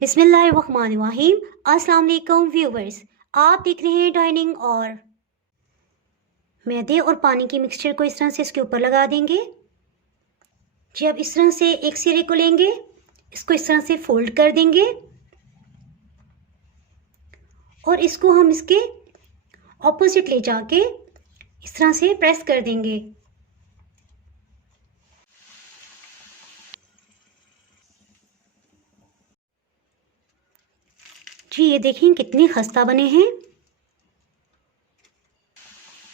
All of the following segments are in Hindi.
बिस्मिल्लाहिर्रहमानिर्रहीम। अस्सलाम वालेकुम व्यूवर्स, आप देख रहे हैं डाइनिंग। और मैदे और पानी की मिक्सचर को इस तरह से इसके ऊपर लगा देंगे। जी, अब इस तरह से एक सिरे को लेंगे, इसको इस तरह से फोल्ड कर देंगे और इसको हम इसके ऑपोजिट ले जाके इस तरह से प्रेस कर देंगे। जी, ये देखें कितने खस्ता बने हैं।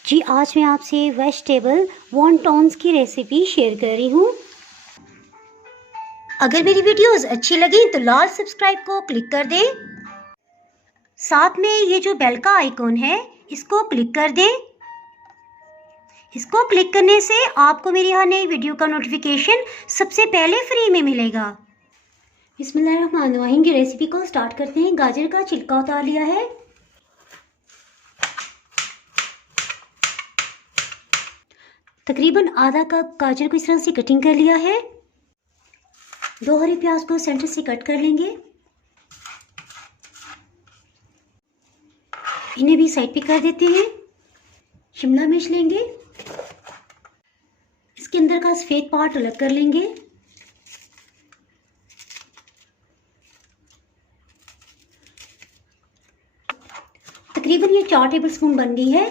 जी, आज मैं आपसे वेजिटेबल वॉन्टॉन्स की रेसिपी शेयर कर रही हूँ। अगर मेरी वीडियोस अच्छी लगी तो लाल सब्सक्राइब को क्लिक कर दें। साथ में ये जो बेल का आइकॉन है इसको क्लिक कर दें। इसको क्लिक करने से आपको मेरी हर नई वीडियो का नोटिफिकेशन सबसे पहले फ्री में मिलेगा। बिस्मिल्लाहिर्रहमानिर्रहीम की रेसिपी को स्टार्ट करते हैं। गाजर का छिलका उतार लिया है। तकरीबन आधा कप गाजर को इस तरह से कटिंग कर लिया है। 2 हरी प्याज को सेंटर से कट कर लेंगे। इन्हें भी साइड पे कर देते हैं। शिमला मिर्च लेंगे, इसके अंदर का सफेद पार्ट अलग कर लेंगे। तकरीबन ये 4 टेबलस्पून बन गई है।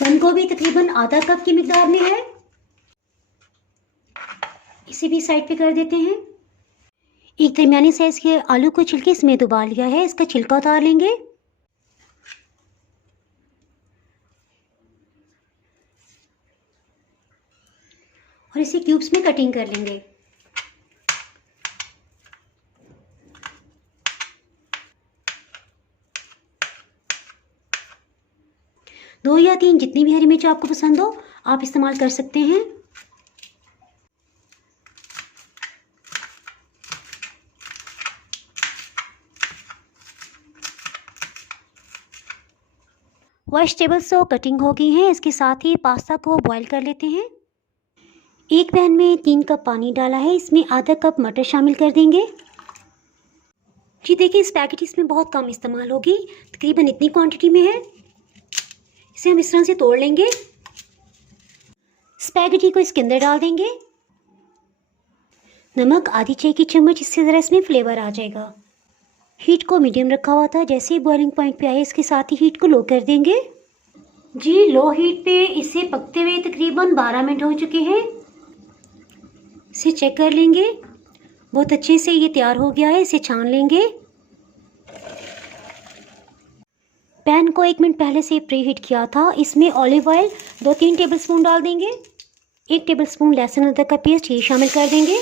बंद गोभी तकरीबन आधा कप की मिकदार में है। इसे भी साइड पे कर देते हैं। एक दरमियानी साइज के आलू को छिलके इसमें डुबा लिया है। इसका छिलका उतार लेंगे। और इसे क्यूब्स में कटिंग कर लेंगे। दो या 3 जितनी भी हरी मिर्च आपको पसंद हो आप इस्तेमाल कर सकते हैं। वेजिटेबल्स तो कटिंग हो गई हैं। इसके साथ ही पास्ता को बॉईल कर लेते हैं। एक पैन में 3 कप पानी डाला है। इसमें आधा कप मटर शामिल कर देंगे। जी देखिए, स्पैगेटी इसमें बहुत कम इस्तेमाल होगी, तकरीबन इतनी क्वांटिटी में है। इसे हम इस तरह से तोड़ लेंगे। स्पैगेटी को इसके अंदर डाल देंगे। नमक आधी चाय की चम्मच, इससे ज़रा इसमें फ्लेवर आ जाएगा। हीट को मीडियम रखा हुआ था। जैसे ही बॉइलिंग पॉइंट पे आए इसके साथ ही हीट को लो कर देंगे। जी, लो हीट पे इसे पकते हुए तकरीबन 12 मिनट हो चुके हैं। इसे चेक कर लेंगे। बहुत अच्छे से ये तैयार हो गया है। इसे छान लेंगे। पैन को 1 मिनट पहले से प्री हीट किया था। इसमें ऑलिव ऑयल 2-3 टेबलस्पून डाल देंगे। 1 टेबलस्पून लहसुन अदरक का पेस्ट ये शामिल कर देंगे।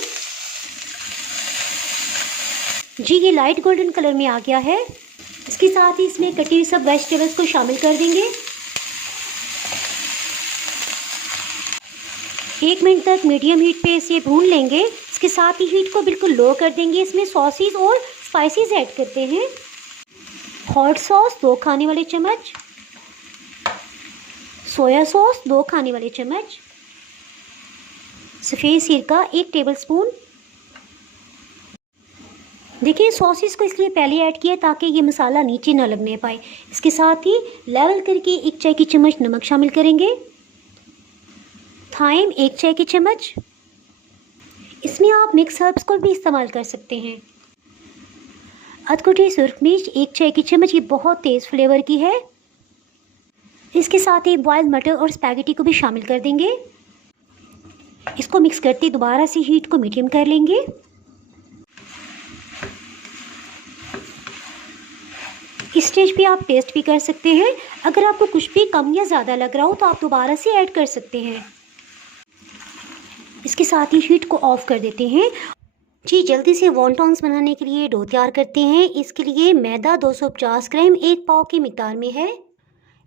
जी, ये लाइट गोल्डन कलर में आ गया है। इसके साथ ही इसमें कटी हुई सब वेजिटेबल्स को शामिल कर देंगे। 1 मिनट तक मीडियम हीट पे इसे भून लेंगे। इसके साथ ही हीट को बिल्कुल लो कर देंगे। इसमें सॉसेस और स्पाइसेस ऐड करते हैं। हॉट सॉस 2 खाने वाले चम्मच, सोया सॉस 2 खाने वाले चम्मच, सफ़ेद सिरका 1 टेबलस्पून। देखिए, सॉसेस को इसलिए पहले ऐड किया ताकि ये मसाला नीचे ना लगने पाए। इसके साथ ही लेवल करके 1 चाय की चम्मच नमक शामिल करेंगे। थाइम 1 चाय की चम्मच। इसमें आप मिक्स हर्ब्स को भी इस्तेमाल कर सकते हैं। अधकुटी सुर्ख मिर्च 1 चाय की चम्मच, ये बहुत तेज़ फ्लेवर की है। इसके साथ ही बॉइल्ड मटर और स्पैगेटी को भी शामिल कर देंगे। इसको मिक्स करते दोबारा से हीट को मीडियम कर लेंगे। इस स्टेज पे आप टेस्ट भी कर सकते हैं। अगर आपको कुछ भी कम या ज़्यादा लग रहा हो तो आप दोबारा से ऐड कर सकते हैं। इसके साथ ही हीट को ऑफ कर देते हैं। जी, जल्दी से वॉन्टॉन्स बनाने के लिए डो तैयार करते हैं। इसके लिए मैदा 250 ग्राम 1 पाव की मिकदार में है।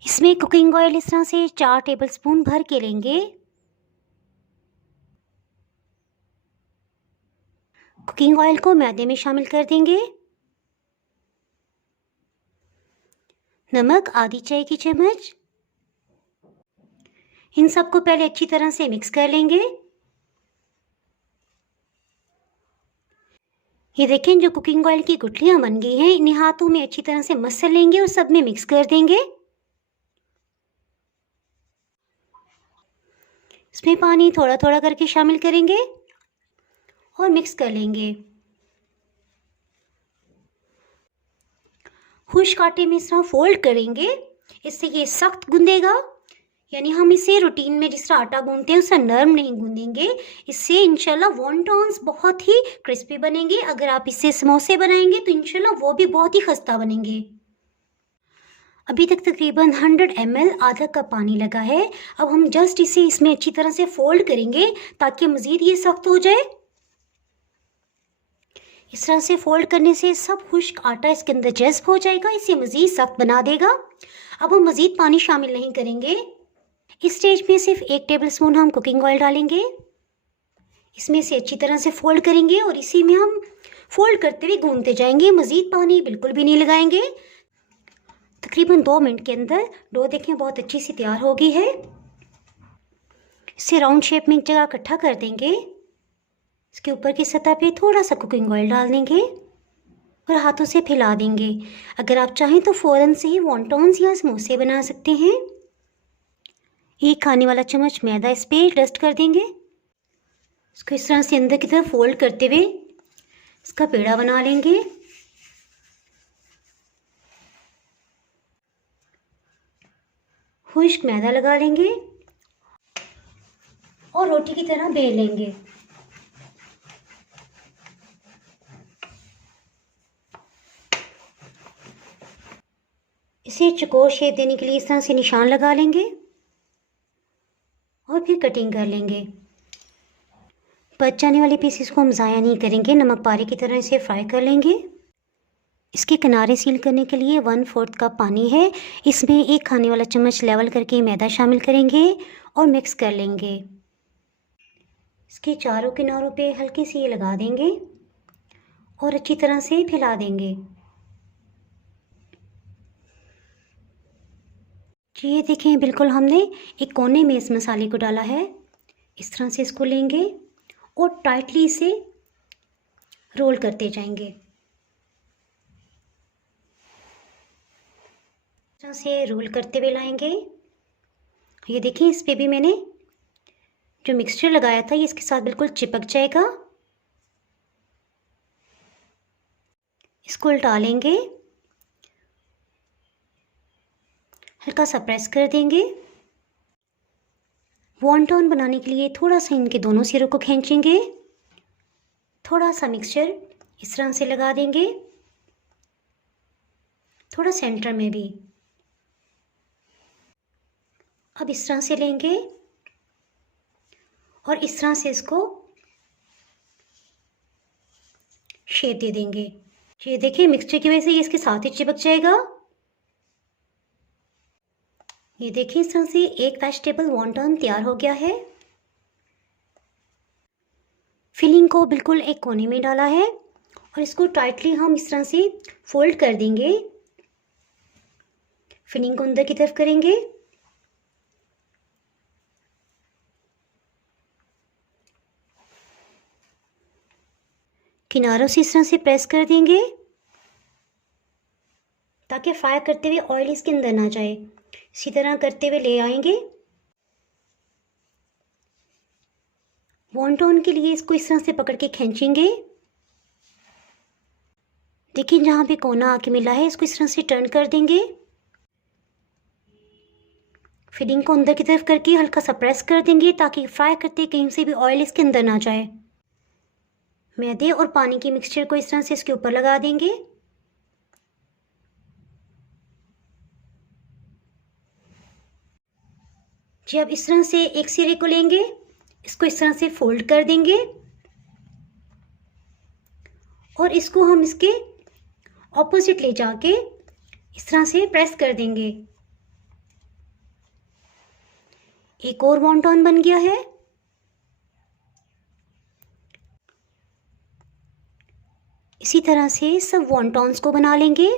इसमें कुकिंग ऑयल इस तरह से 4 टेबलस्पून भर के लेंगे। कुकिंग ऑयल को मैदे में शामिल कर देंगे। नमक आधी चाय की चम्मच। इन सबको पहले अच्छी तरह से मिक्स कर लेंगे। ये देखें, जो कुकिंग ऑयल की गुठलियाँ बन गई हैं, इन्हें हाथों में अच्छी तरह से मसल लेंगे और सब में मिक्स कर देंगे। इसमें पानी थोड़ा थोड़ा करके शामिल करेंगे और मिक्स कर लेंगे। खुश्क आटे में इस तरह फोल्ड करेंगे, इससे ये सख्त गूंदेगा। यानी हम इसे रूटीन में जिस तरह आटा गूंदते हैं उससे नरम नहीं गूंदेंगे। इससे इंशाल्लाह वॉन्टॉन्स बहुत ही क्रिस्पी बनेंगे। अगर आप इससे समोसे बनाएंगे तो इंशाल्लाह वो भी बहुत ही खस्ता बनेंगे। अभी तक तकरीबन 100 ml आधा कप पानी लगा है। अब हम जस्ट इसे इसमें अच्छी तरह से फोल्ड करेंगे ताकि मज़ीद ये सख्त हो जाए। इस तरह से फोल्ड करने से सब खुश्क आटा इसके अंदर जज्ब हो जाएगा, इसे मज़ीद सख्त बना देगा। अब हम मज़ीद पानी शामिल नहीं करेंगे। इस स्टेज में सिर्फ 1 टेबलस्पून हम कुकिंग ऑयल डालेंगे। इसमें से अच्छी तरह से फोल्ड करेंगे और इसी में हम फोल्ड करते हुए गूंदते जाएंगे। मज़ीद पानी बिल्कुल भी नहीं लगाएंगे। तकरीबन 2 मिनट के अंदर डो देखें बहुत अच्छी सी तैयार हो गई है। इसे राउंड शेप में एक जगह इकट्ठा कर देंगे। इसके ऊपर की सतह पे थोड़ा सा कुकिंग ऑयल डाल देंगे और हाथों से फैला देंगे। अगर आप चाहें तो फ़ौरन से ही वॉन्टॉन्स या समोसे बना सकते हैं। एक खाने वाला चम्मच मैदा इस पर डस्ट कर देंगे। इसको इस तरह से अंदर की तरफ फोल्ड करते हुए इसका पेड़ा बना लेंगे। खुश्क मैदा लगा लेंगे और रोटी की तरह बेल लेंगे। इसे चौकोर शेप देने के लिए इस तरह से निशान लगा लेंगे और फिर कटिंग कर लेंगे। बच जाने वाले पीसेस को हम ज़ाया नहीं करेंगे, नमक पारे की तरह इसे फ्राई कर लेंगे। इसके किनारे सील करने के लिए 1/4 कप पानी है। इसमें 1 खाने वाला चम्मच लेवल करके मैदा शामिल करेंगे और मिक्स कर लेंगे। इसके चारों किनारों पे हल्की सी ये लगा देंगे और अच्छी तरह से फैला देंगे। जी ये देखें, बिल्कुल हमने एक कोने में इस मसाले को डाला है। इस तरह से इसको लेंगे और टाइटली इसे रोल करते जाएंगे। इस तरह से रोल करते हुए लाएंगे। ये देखिए, इस पे भी मैंने जो मिक्सचर लगाया था ये इसके साथ बिल्कुल चिपक जाएगा। इसको उल्टा लेंगे, हल्का सा प्रेस कर देंगे। वॉन्टॉन बनाने के लिए थोड़ा सा इनके दोनों सिरों को खींचेंगे। थोड़ा सा मिक्सचर इस तरह से लगा देंगे, थोड़ा सेंटर में भी। अब इस तरह से लेंगे और इस तरह से इसको शेप दे देंगे। ये देखिए, मिक्सचर की वजह से ये इसके साथ ही चिपक जाएगा। ये देखिए, इस तरह से एक वेजिटेबल वॉन्टॉन तैयार हो गया है। फिलिंग को बिल्कुल एक कोने में डाला है और इसको टाइटली हम इस तरह से फोल्ड कर देंगे। फिलिंग को अंदर की तरफ करेंगे। किनारों से इस तरह से प्रेस कर देंगे ताकि फ्राई करते हुए ऑयल इसके अंदर ना जाए। इसी तरह करते हुए ले आएंगे। वॉन्टॉन के लिए इसको इस तरह से पकड़ के खींचेंगे। देखिए, जहाँ पे कोना आके मिला है इसको इस तरह से टर्न कर देंगे। फिलिंग को अंदर की तरफ करके हल्का सा प्रेस कर देंगे ताकि फ्राई करते कहीं से भी ऑयल इसके अंदर ना जाए। मैदे और पानी की मिक्सचर को इस तरह से इसके ऊपर लगा देंगे। जी अब इस तरह से एक सिरे को लेंगे, इसको इस तरह से फोल्ड कर देंगे और इसको हम इसके ऑपोजिट ले जाके इस तरह से प्रेस कर देंगे। एक और वॉन्टॉन बन गया है। इसी तरह से सब वॉन्टॉन्स को बना लेंगे।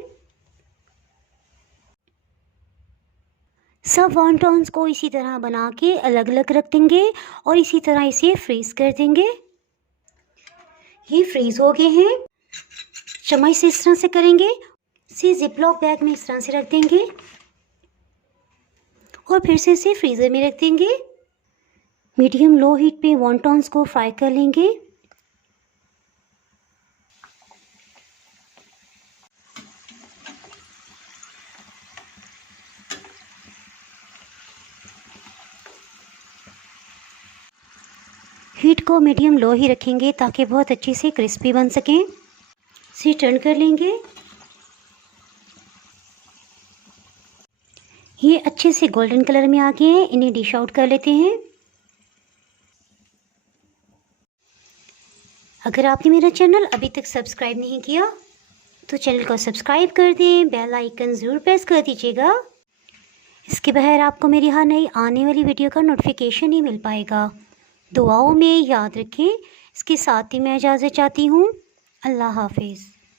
सब वॉन्टॉन्स को इसी तरह बना के अलग अलग रख देंगे और इसी तरह इसे फ्रीज़ कर देंगे। ये फ्रीज़ हो गए हैं। चम्मच से इस तरह से करेंगे, इसे जिपलॉक बैग में इस तरह से रख देंगे और फिर से इसे फ्रीज़र में रख देंगे। मीडियम लो हीट पे वॉन्टॉन्स को फ्राई कर लेंगे। हीट को मीडियम लो ही रखेंगे ताकि बहुत अच्छे से क्रिस्पी बन सकें। इसे टर्न कर लेंगे। ये अच्छे से गोल्डन कलर में आ गए हैं, इन्हें डिश आउट कर लेते हैं। अगर आपने मेरा चैनल अभी तक सब्सक्राइब नहीं किया तो चैनल को सब्सक्राइब कर दें, बेल आइकन ज़रूर प्रेस कर दीजिएगा। इसके बगैर आपको मेरी हर नई आने वाली वीडियो का नोटिफिकेशन ही मिल पाएगा। दुआओं में याद रखें। इसके साथ ही मैं इजाज़त चाहती हूँ। अल्लाह हाफिज़।